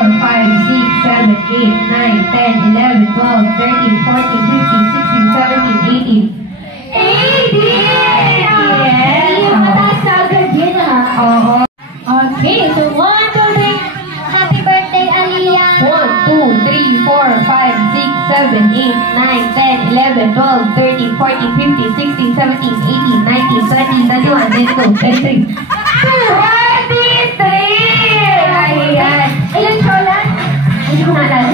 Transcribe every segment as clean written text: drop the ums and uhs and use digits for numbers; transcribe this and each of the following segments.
5, 6, 7, 8, 9, 10, 11, 12, 13, 14, 15, 16, 17, 18. 18! Yes! Yung mataas na agad yun Oo. Okay, so 1, 2, 3. Happy birthday, Aliyah! 1, 2, 3, 4, 5, 6, 7, 8, 9, 10, 11, 12, 13, 14, 15, 16, 17, 18, 19, 20, 21, 22, 23. 23! Ayan. Ilan cholan? Hindi ko naalala.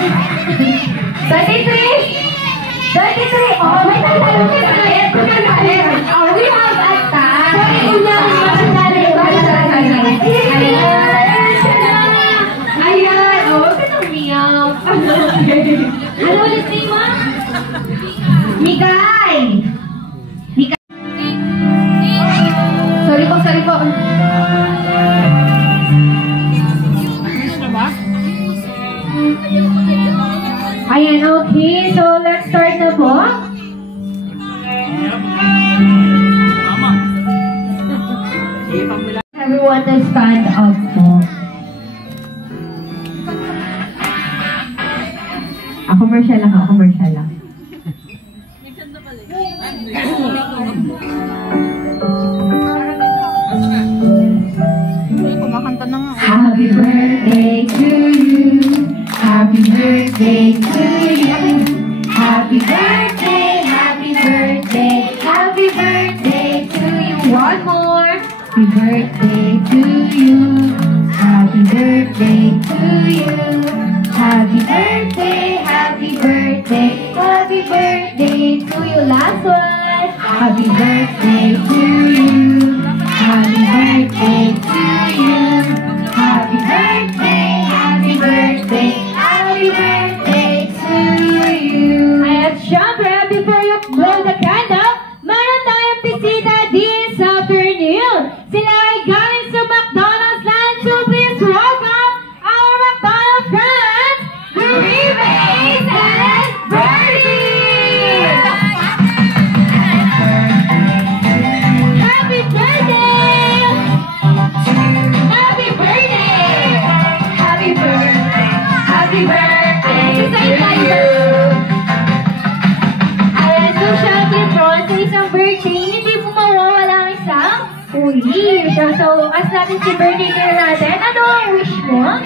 23? 23! Oh, may tayo kita. Oh, we have a time. Ayan. Oh, huwag ka nang umiyak. Ano ulit name mo? Mikay! Mikay! Sorry po. Ayan, okay. So, let's start na po. Everyone to stand up po. Commercial lang. Kumakanta na nga. Happy birthday to you. Happy birthday to you. Happy birthday, happy birthday, happy birthday to you. One more. Happy birthday to you. Happy birthday to you. Happy birthday, happy birthday, happy birthday to you. Last one. Happy birthday to you. Happy birthday to you. Happy birthday, happy birthday, happy birthday to you. At syempre, before you blow the candle, meron tayong bisita this afternoon. Sila ay galing sa McDonald's land, so please welcome our McDonald's friends, Grimace and Birdie! Happy birthday! Happy birthday! Happy birthday! Happy birthday to you! Ayan, so syempre po, sa isang birthday, hindi po mawawala ang isang wish. So, as natin si birthday girl natin, ano ang wish mo?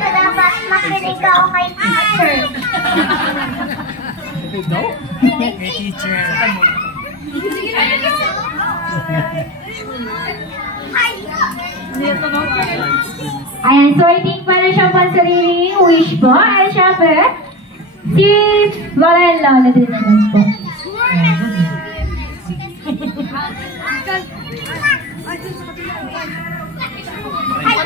Salamat, makinig ako kay teacher. Kay teacher. Ayan, so I think para siyang pansariling wish po. Ay, syempre, si Lola and Lola din naman po. Ay,